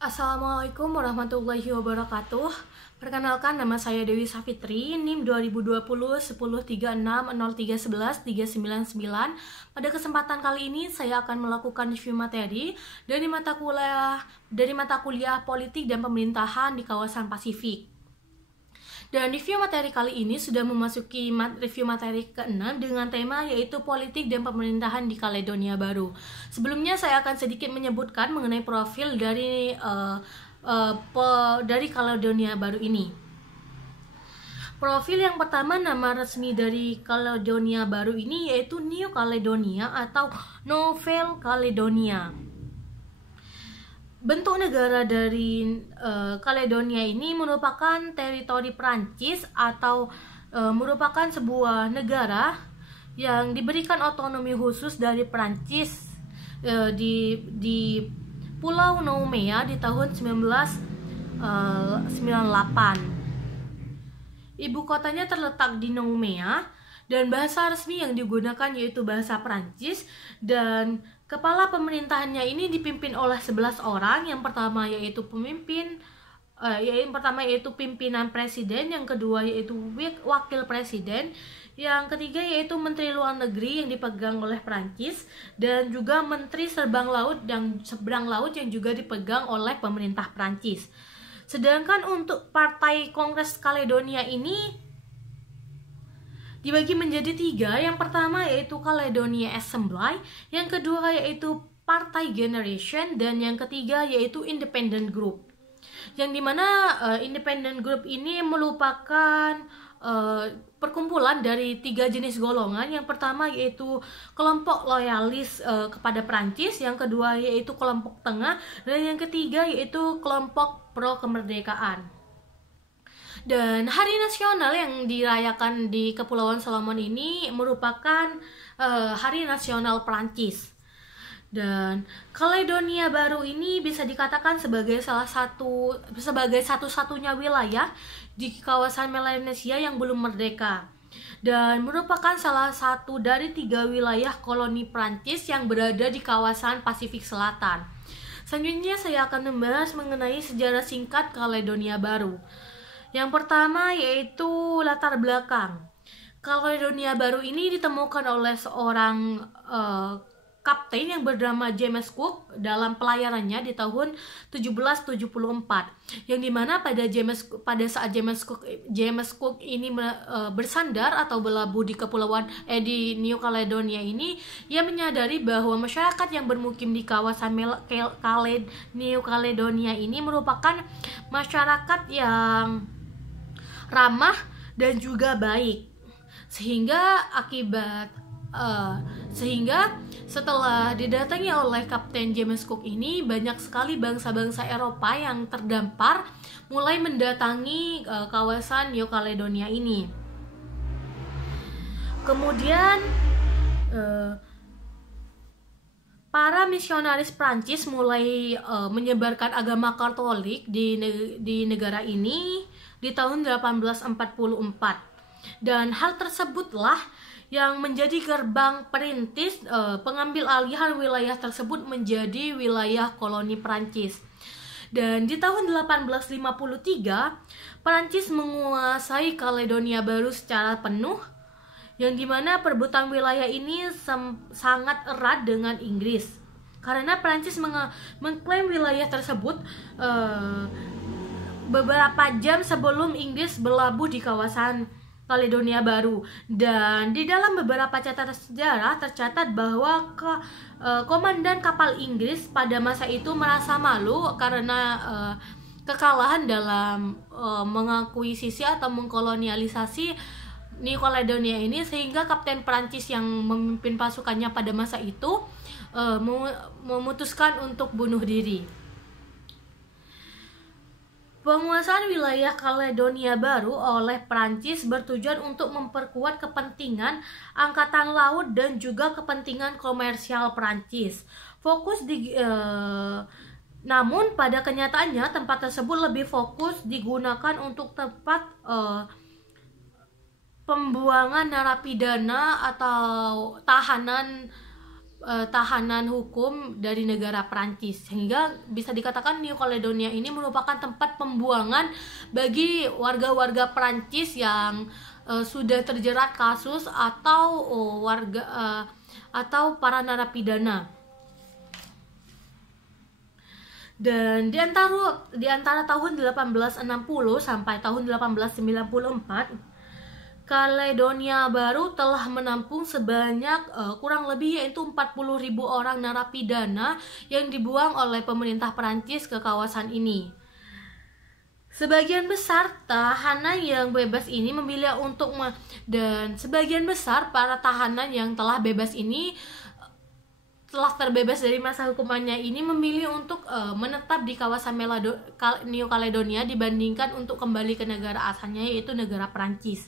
Assalamualaikum warahmatullahi wabarakatuh. Perkenalkan, nama saya Dewi Safitri, NIM 2020 1036 0311 399. Pada kesempatan kali ini saya akan melakukan review materi dari mata kuliah Politik dan Pemerintahan di kawasan Pasifik. Dan review materi kali ini sudah memasuki review materi ke-6 dengan tema yaitu Politik dan Pemerintahan di Kaledonia Baru. Sebelumnya saya akan sedikit menyebutkan mengenai profil dari Kaledonia Baru ini. Profil yang pertama, nama resmi dari Kaledonia Baru ini yaitu New Caledonia atau Nouvelle Caledonia. Bentuk negara dari Kaledonia ini merupakan teritori Prancis atau merupakan sebuah negara yang diberikan otonomi khusus dari Prancis di Pulau Noumea di tahun 1998. Ibu kotanya terletak di Noumea dan bahasa resmi yang digunakan yaitu bahasa Prancis, dan kepala pemerintahannya ini dipimpin oleh 11 orang. Yang pertama yaitu pimpinan presiden, yang kedua yaitu wakil presiden, yang ketiga yaitu menteri luar negeri yang dipegang oleh Prancis, dan juga menteri seberang laut yang juga dipegang oleh pemerintah Prancis. Sedangkan untuk Partai Kongres Kaledonia ini dibagi menjadi 3. Yang pertama yaitu Caledonia Assembly, yang kedua yaitu Partai Generation, dan yang ketiga yaitu Independent Group. Yang dimana Independent Group ini merupakan perkumpulan dari 3 jenis golongan. Yang pertama yaitu kelompok loyalis kepada Prancis, yang kedua yaitu kelompok tengah, dan yang ketiga yaitu kelompok pro kemerdekaan. Dan hari nasional yang dirayakan di Kepulauan Solomon ini merupakan hari nasional Prancis. Dan Kaledonia Baru ini bisa dikatakan sebagai satu-satunya wilayah di kawasan Melanesia yang belum merdeka, dan merupakan salah satu dari 3 wilayah koloni Prancis yang berada di kawasan Pasifik Selatan. Selanjutnya saya akan membahas mengenai sejarah singkat Kaledonia Baru. Yang pertama yaitu latar belakang. Kaledonia Baru ini ditemukan oleh seorang kapten yang bernama James Cook dalam pelayarannya di tahun 1774. Yang dimana pada saat James Cook ini bersandar atau berlabuh di di New Caledonia ini, ia menyadari bahwa masyarakat yang bermukim di kawasan New Caledonia ini merupakan masyarakat yang ramah dan juga baik, sehingga setelah didatangi oleh Kapten James Cook ini, banyak sekali bangsa-bangsa Eropa yang terdampar mulai mendatangi kawasan New Caledonia ini. Kemudian para misionaris Prancis mulai menyebarkan agama Katolik di negara ini di tahun 1844, dan hal tersebutlah yang menjadi gerbang perintis pengambil alihan wilayah tersebut menjadi wilayah koloni Prancis. Dan di tahun 1853 Prancis menguasai Kaledonia Baru secara penuh, yang dimana perebutan wilayah ini sangat erat dengan Inggris, karena Prancis mengklaim wilayah tersebut beberapa jam sebelum Inggris berlabuh di kawasan Kaledonia Baru. Dan di dalam beberapa catatan sejarah tercatat bahwa komandan kapal Inggris pada masa itu merasa malu karena kekalahan dalam mengakuisisi atau mengkolonialisasi New Caledonia ini, sehingga Kapten Prancis yang memimpin pasukannya pada masa itu memutuskan untuk bunuh diri. Penguasaan wilayah Kaledonia Baru oleh Prancis bertujuan untuk memperkuat kepentingan angkatan laut dan juga kepentingan komersial Prancis. Namun pada kenyataannya tempat tersebut lebih fokus digunakan untuk tempat pembuangan narapidana atau tahanan tahanan hukum dari negara Prancis, sehingga bisa dikatakan New Caledonia ini merupakan tempat pembuangan bagi warga-warga Prancis yang sudah terjerat kasus atau atau para narapidana. Dan di antara tahun 1860 sampai tahun 1894, Kaledonia Baru telah menampung sebanyak kurang lebih yaitu 40.000 orang narapidana yang dibuang oleh pemerintah Perancis ke kawasan ini. Sebagian besar tahanan yang bebas ini memilih untuk dan sebagian besar para tahanan yang telah bebas ini telah terbebas dari masa hukumannya ini memilih untuk menetap di kawasan New Caledonia dibandingkan untuk kembali ke negara asalnya, yaitu negara Perancis.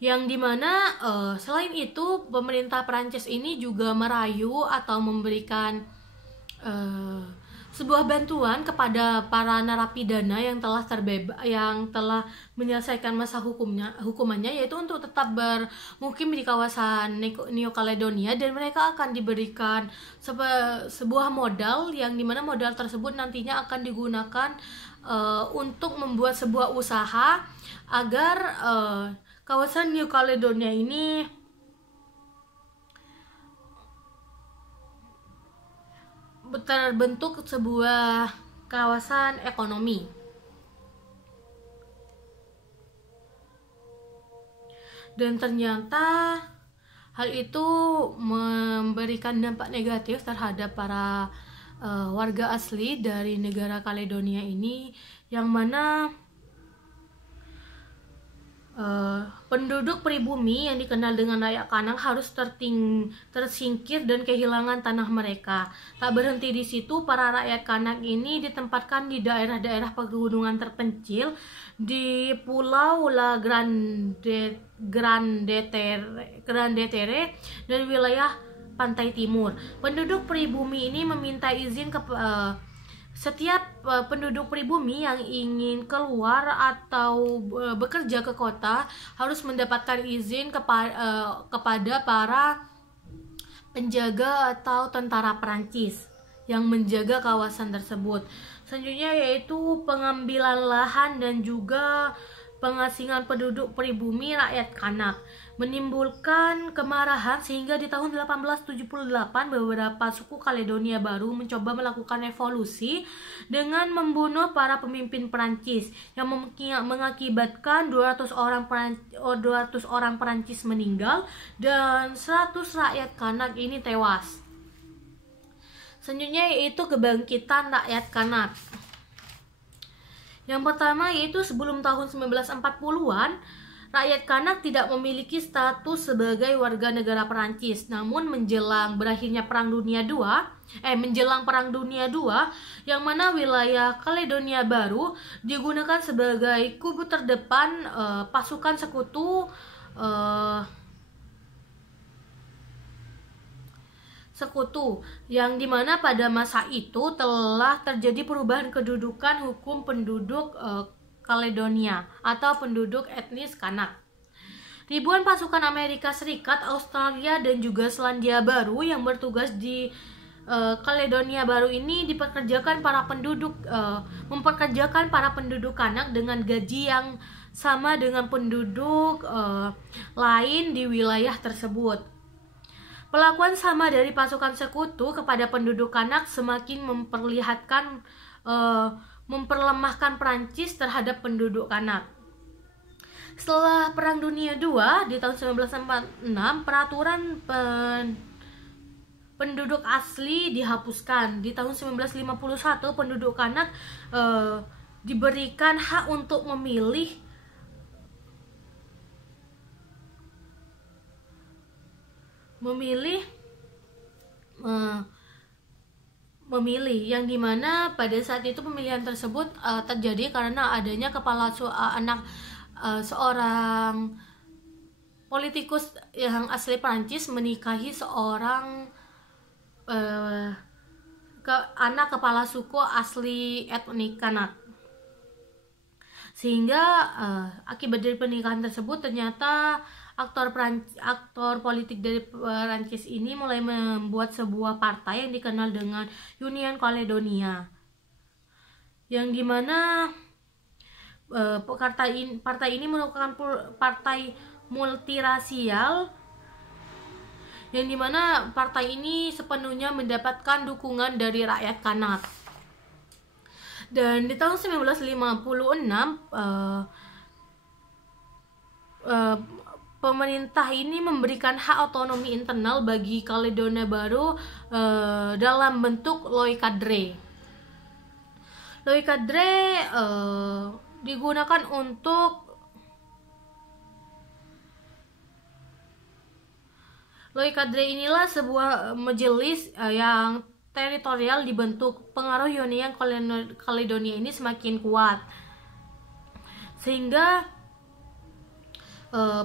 Yang dimana selain itu pemerintah Prancis ini juga merayu atau memberikan sebuah bantuan kepada para narapidana yang telah menyelesaikan masa hukumannya, yaitu untuk tetap bermukim di kawasan New Caledonia, dan mereka akan diberikan sebuah modal yang dimana modal tersebut nantinya akan digunakan untuk membuat sebuah usaha agar kawasan New Caledonia ini terbentuk sebuah kawasan ekonomi. Dan ternyata hal itu memberikan dampak negatif terhadap para warga asli dari negara Kaledonia ini, yang mana penduduk pribumi yang dikenal dengan layak kanak harus tersingkir dan kehilangan tanah mereka. Tak berhenti di situ, para rakyat kanak ini ditempatkan di daerah-daerah pegunungan terpencil di Pulau La Grande Terre dan wilayah pantai timur. Penduduk pribumi ini meminta izin setiap penduduk pribumi yang ingin keluar atau bekerja ke kota harus mendapatkan izin kepada para penjaga atau tentara Perancis yang menjaga kawasan tersebut. Selanjutnya yaitu pengambilan lahan dan juga pengasingan penduduk pribumi rakyat kanak menimbulkan kemarahan, sehingga di tahun 1878 beberapa suku Kaledonia Baru mencoba melakukan revolusi dengan membunuh para pemimpin Perancis yang mengakibatkan 200 orang Perancis meninggal dan 100 rakyat kanak ini tewas. Selanjutnya yaitu kebangkitan rakyat kanak. Yang pertama yaitu sebelum tahun 1940-an, rakyat kanak tidak memiliki status sebagai warga negara Perancis. Namun menjelang Perang Dunia II, yang mana wilayah Kaledonia Baru digunakan sebagai kubu terdepan pasukan sekutu yang dimana pada masa itu telah terjadi perubahan kedudukan hukum penduduk Kaledonia atau penduduk etnis Kanak. Ribuan pasukan Amerika Serikat, Australia, dan juga Selandia Baru yang bertugas di Kaledonia Baru ini mempekerjakan para penduduk Kanak dengan gaji yang sama dengan penduduk lain di wilayah tersebut. Perlakuan sama dari pasukan sekutu kepada penduduk Kanak semakin memperlemahkan Prancis terhadap penduduk Kanak. Setelah Perang Dunia II di tahun 1946, peraturan penduduk asli dihapuskan. Di tahun 1951, penduduk Kanak diberikan hak untuk memilih yang dimana pada saat itu pemilihan tersebut terjadi karena adanya seorang politikus yang asli Prancis menikahi seorang anak kepala suku asli etnik Kanak, sehingga akibat dari pernikahan tersebut ternyata aktor politik dari Prancis ini mulai membuat sebuah partai yang dikenal dengan Union Caledonia, yang dimana partai ini merupakan partai multirasial, yang dimana partai ini sepenuhnya mendapatkan dukungan dari rakyat Kanak. Dan di tahun 1956 pemerintah ini memberikan hak otonomi internal bagi Kaledonia Baru dalam bentuk loi cadre. Loi cadre digunakan untuk Loi cadre inilah sebuah majelis yang teritorial dibentuk. Pengaruh Union Caledonia ini semakin kuat, sehingga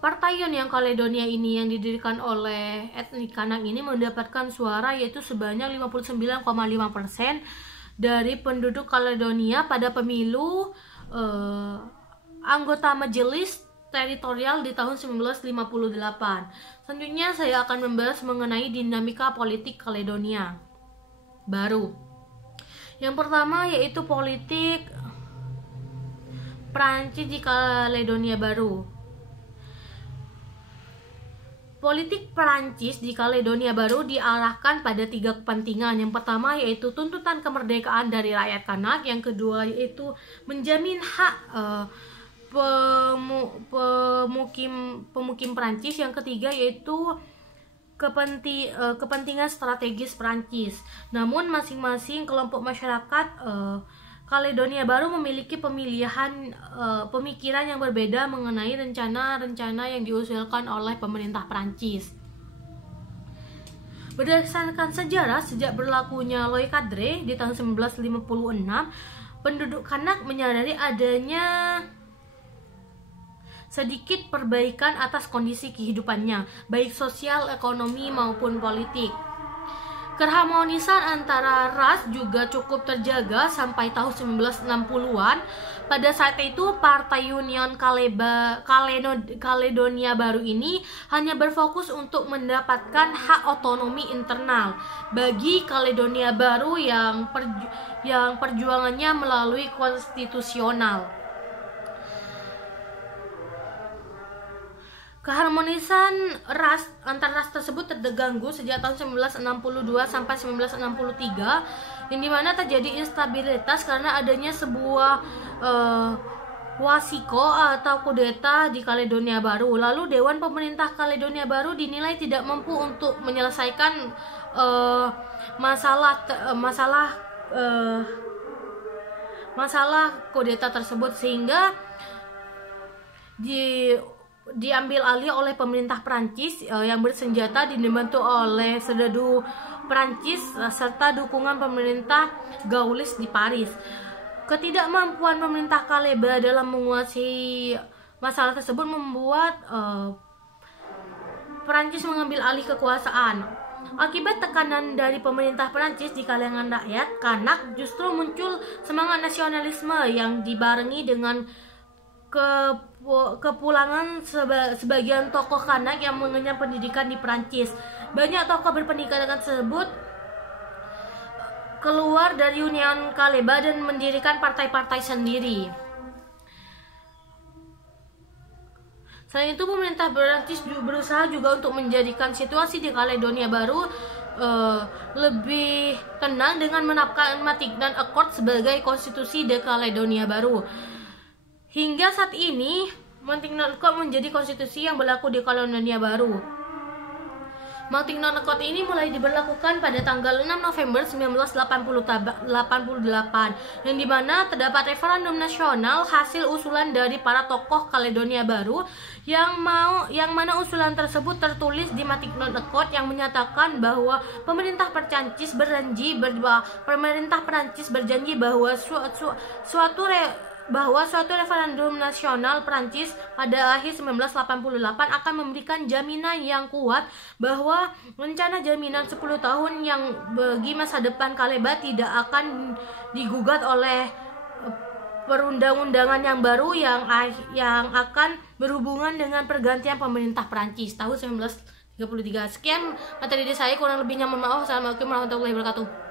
Partai Union Caledonia ini yang didirikan oleh etnik Kanak ini mendapatkan suara, yaitu sebanyak 59,5% dari penduduk Kaledonia pada pemilu anggota majelis teritorial di tahun 1958. Selanjutnya saya akan membahas mengenai dinamika politik Kaledonia Baru. Yang pertama yaitu politik Prancis di Kaledonia Baru. Politik Prancis di Kaledonia Baru diarahkan pada 3 kepentingan. Yang pertama yaitu tuntutan kemerdekaan dari rakyat Kanak. Yang kedua yaitu menjamin hak pemukim Prancis. Yang ketiga yaitu kepentingan strategis Prancis. Namun masing-masing kelompok masyarakat Kaledonia Baru memiliki pemikiran yang berbeda mengenai rencana-rencana yang diusulkan oleh pemerintah Prancis. Berdasarkan sejarah, sejak berlakunya loi cadre di tahun 1956, penduduk Kanak menyadari adanya sedikit perbaikan atas kondisi kehidupannya, baik sosial, ekonomi, maupun politik. Keharmonisan antara ras juga cukup terjaga sampai tahun 1960-an. Pada saat itu, Partai Union Caledonia Baru ini hanya berfokus untuk mendapatkan hak otonomi internal bagi Kaledonia Baru yang perjuangannya melalui konstitusional. Keharmonisan antar ras tersebut terganggu sejak tahun 1962 sampai 1963, yang dimana terjadi instabilitas karena adanya sebuah wasiko atau kudeta di Kaledonia Baru. Lalu Dewan Pemerintah Kaledonia Baru dinilai tidak mampu untuk menyelesaikan masalah kudeta tersebut, sehingga diambil alih oleh pemerintah Prancis yang bersenjata dibantu oleh serdadu Prancis serta dukungan pemerintah Gaullis di Paris. Ketidakmampuan pemerintah Kaleba dalam menguasai masalah tersebut membuat Prancis mengambil alih kekuasaan. Akibat tekanan dari pemerintah Prancis di kalangan rakyat Kanak, justru muncul semangat nasionalisme yang dibarengi dengan kepulangan sebagian tokoh Kanak yang mengenyam pendidikan di Prancis. Banyak tokoh berpendidikan tersebut keluar dari Union Kaleba dan mendirikan partai-partai sendiri. Selain itu, pemerintah Prancis berusaha juga untuk menjadikan situasi di Kaledonia Baru lebih tenang dengan menetapkan Matignon Accord sebagai konstitusi di Kaledonia Baru. Hingga saat ini, Matignon Accord menjadi konstitusi yang berlaku di Kaledonia Baru. Matignon Accord ini mulai diberlakukan pada tanggal 6 November 1988, yang dimana terdapat referendum nasional hasil usulan dari para tokoh Kaledonia Baru, yang mana usulan tersebut tertulis di Matignon Accord yang menyatakan bahwa pemerintah Prancis berjanji bahwa suatu referendum nasional Prancis pada akhir 1988 akan memberikan jaminan yang kuat bahwa rencana jaminan 10 tahun yang bagi masa depan Kaleba tidak akan digugat oleh perundang-undangan yang baru yang akan berhubungan dengan pergantian pemerintah Prancis tahun 1933. Sekian materi dari saya, kurang lebihnya mohon maaf. Assalamualaikum warahmatullahi wabarakatuh.